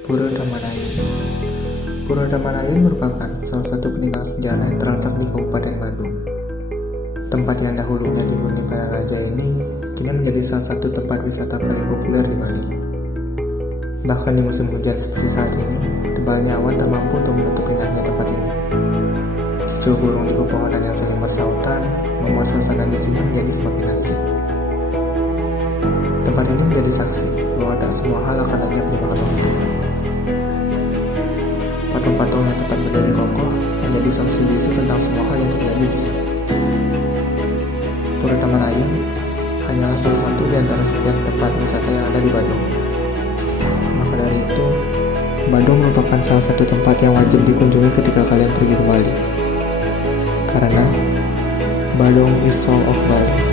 Pura Damanayun. Pura Damanayun merupakan salah satu peninggalan sejarah yang terletak di Kabupaten Bandung. Tempat yang dahulunya dihuni para raja ini kini menjadi salah satu tempat wisata paling populer di Bali. Bahkan di musim hujan seperti saat ini, tebalnya awan tak mampu untuk menutup indahnya tempat ini. Cicul burung di pepohonan yang saling bersautan membuat suasana di sini menjadi semakin asri. Tempat ini menjadi saksi bahwa tak semua hal akan lenyap dimakan waktu. Patung-patung yang tetap berdiri kokoh menjadi saksi bisu tentang semua hal yang terjadi di sini. Pura Damanayun hanyalah salah satu di antara sekian tempat wisata yang ada di Bandung. Maka dari itu, Bandung merupakan salah satu tempat yang wajib dikunjungi ketika kalian pergi ke Bali. Karena Bandung is soul of Bali.